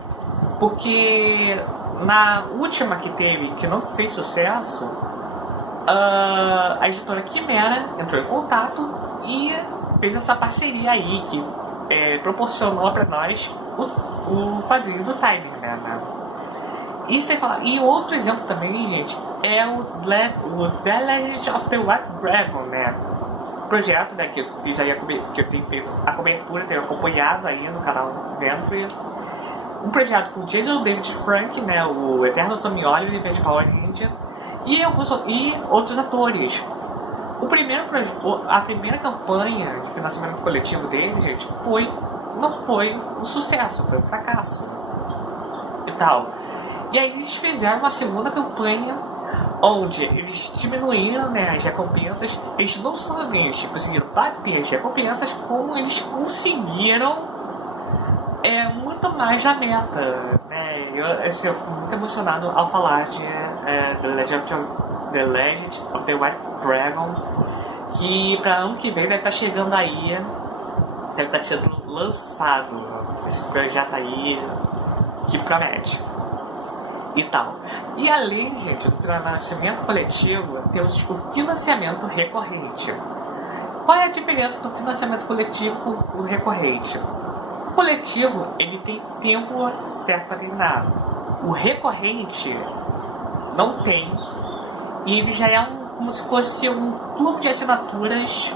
porque na última que teve, que não fez sucesso, a editora Quimera entrou em contato e fez essa parceria aí que proporcionou para nós o quadrinho do Time Man. E outro exemplo também, gente, é o The Legend of the White Dragon, né? Projeto, né, que eu fiz aí, que eu tenho feito a cobertura, tenho acompanhado aí no canal dentro. Um projeto com Jason David Frank, né, o eterno Tommy Oliver de Power Ninja, e outros atores. A primeira campanha de financiamento coletivo dele, gente, não foi um sucesso, foi um fracasso e tal. E aí eles fizeram uma segunda campanha onde eles diminuíram, né, as recompensas. Eles não somente conseguiram bater as recompensas, como eles conseguiram muito mais da meta, né? Eu fico muito emocionado ao falar de The Legend of the White Dragon, que para ano que vem deve estar chegando aí, deve estar sendo lançado esse projeto aí que promete e tal. E além, gente, do financiamento coletivo, temos o financiamento recorrente. Qual é a diferença do financiamento coletivo para o recorrente? O coletivo, ele tem tempo certo para terminar. O recorrente não tem. E ele já é como se fosse um clube de assinaturas,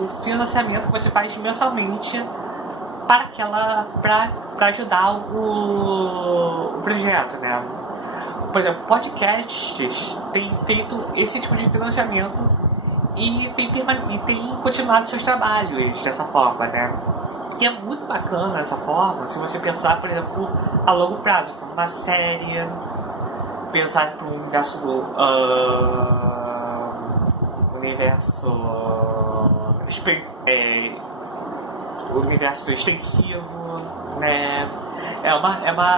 o financiamento que você faz mensalmente para ajudar o projeto, né? Por exemplo, podcasts têm feito esse tipo de financiamento e tem continuado seus trabalhos dessa forma, né? E é muito bacana essa forma, se você pensar, por exemplo, a longo prazo, como uma série, pensar para um universo extensivo, né?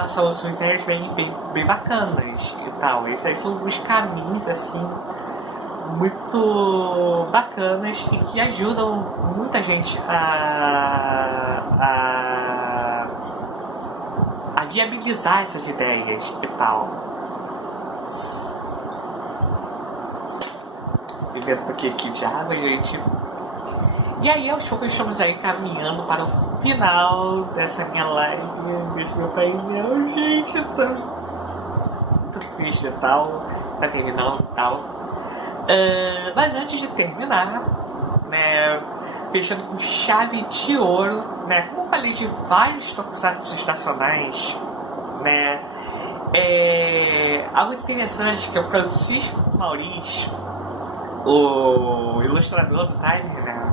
São ideias bem bacanas e tal. Esses aí são os caminhos, assim, muito bacanas e que ajudam muita gente a viabilizar essas ideias e tal. Bebendo um pouquinho aqui de água, gente. E aí, aos poucos, estamos aí caminhando para o final dessa minha live, desse meu painel, gente. Eu tô muito triste e tal, tá terminando e tal. Mas antes de terminar, né, fechando com chave de ouro, né, como eu falei de vários tokusatsu nacionais, né, algo interessante que é o Francisco Maurício, o ilustrador do Timer, né,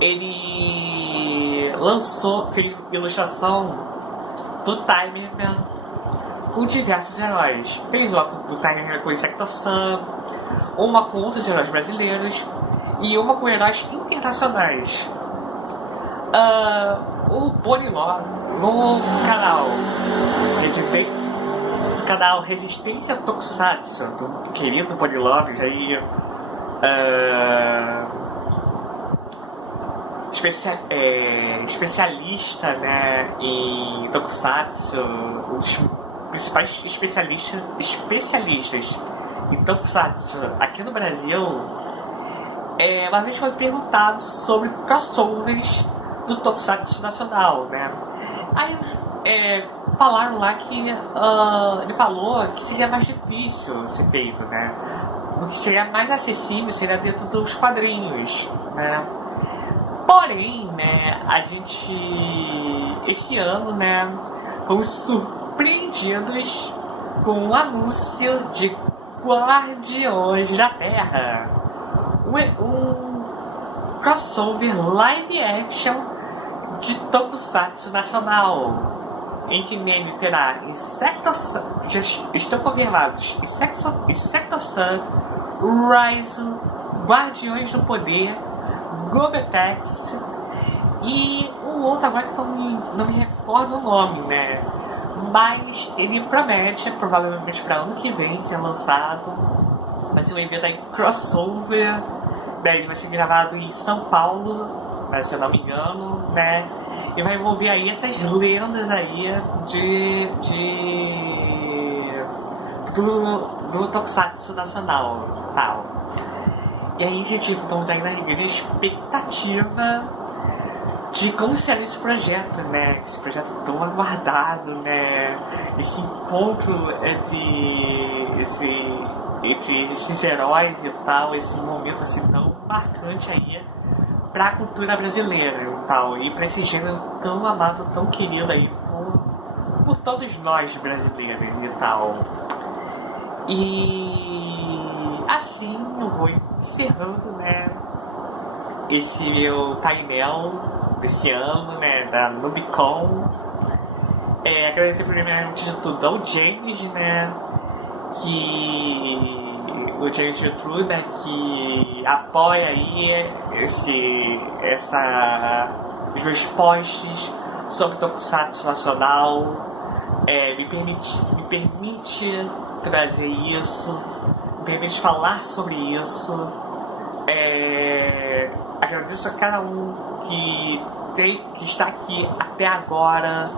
ele fez ilustração do Timer com diversos heróis. Fez uma do Timer com o Insecto-san, uma com outros heróis brasileiros e uma com heróis internacionais. O Boniló no canal Resistência Tokusatsu do querido Boniló, já ia especialista, né, em Tokusatsu, um dos principais especialistas em Tokusatsu aqui no Brasil. Uma vez foi perguntado sobre crossovers do Tokusatsu nacional, né? Aí falaram lá que ele falou que seria mais difícil ser feito, né? O que seria mais acessível seria dentro dos quadrinhos, né? Porém, né, esse ano, né, fomos surpreendidos com um anúncio de Guardiões da Terra, um crossover live action de Tokusatsu nacional, em que nele terá Insecto-san, já estão confirmados Insecto-san, Raizo, Guardiões do Poder, Gobetex e um outro agora que eu não me recordo o nome, né? Mas ele promete, provavelmente para ano que vem, ser lançado. Vai ser um evento aí crossover, né? Ele vai ser gravado em São Paulo, né, se eu não me engano, né? E vai envolver aí essas lendas aí do Tokusatsu nacional, tal. E aí, gente, estamos aí na grande expectativa de como será esse projeto, né? Esse projeto tão aguardado, né? Esse encontro entre esses heróis e tal, esse momento assim tão marcante aí pra cultura brasileira e tal, e pra esse gênero tão amado, tão querido aí por todos nós brasileiros e tal. E assim eu vou encerrando, né, esse meu painel desse ano, né, da Nubicon. Agradecer primeiramente de tudo ao James, né, o James Getrude, né, que apoia aí os meus posts sobre Tokusatsu nacional, me permite trazer isso, me permite falar sobre isso. Agradeço a cada um que está aqui até agora,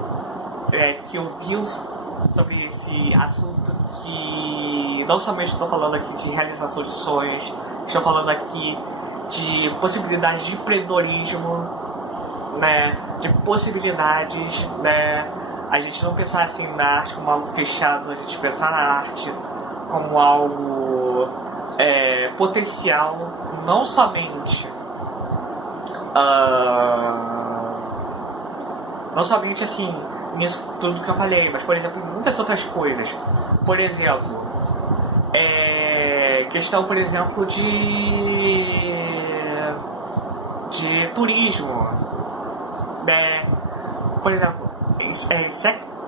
que ouviu sobre esse assunto que não somente estou falando aqui de realização de sonhos, estou falando aqui de possibilidades de empreendedorismo, né, de possibilidades, né, a gente não pensar assim na arte como algo fechado, a gente pensar na arte como algo potencial, não somente assim nisso tudo que eu falei, mas por exemplo muitas outras coisas. Por exemplo, questão, por exemplo, de turismo, né? Por exemplo,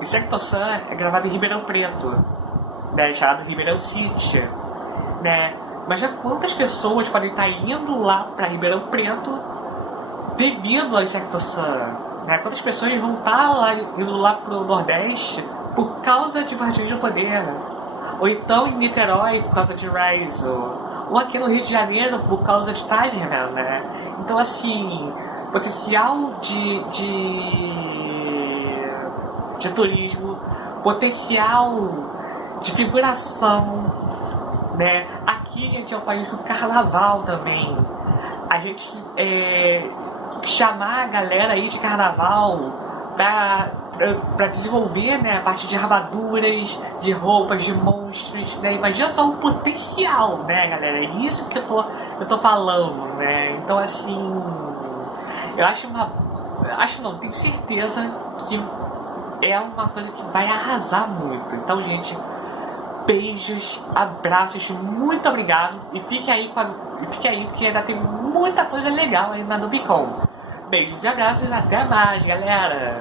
Insecto-Sun é gravado em Ribeirão Preto, né? Chamado Ribeirão City, né? Mas já quantas pessoas podem estar indo lá para Ribeirão Preto devido ao Insecto-Sun? Né? Quantas pessoas vão estar lá, indo lá pro Nordeste por causa de Varginha do Poder? Ou então em Niterói por causa de Rise? Ou aqui no Rio de Janeiro por causa de Tigerman, né? Então assim, potencial de turismo, potencial de figuração, né? Aqui, gente, é o país do carnaval também. A gente chamar a galera aí de carnaval pra desenvolver, né, a parte de armaduras, de roupas, de monstros, né? Imagina só o potencial, né, galera? É isso que eu tô falando, né? Então, assim, tenho certeza que é uma coisa que vai arrasar muito. Então, gente, beijos, abraços, muito obrigado. E fique aí porque ainda tem muita coisa legal aí na Nubicon. Beijos e abraços, até mais, galera!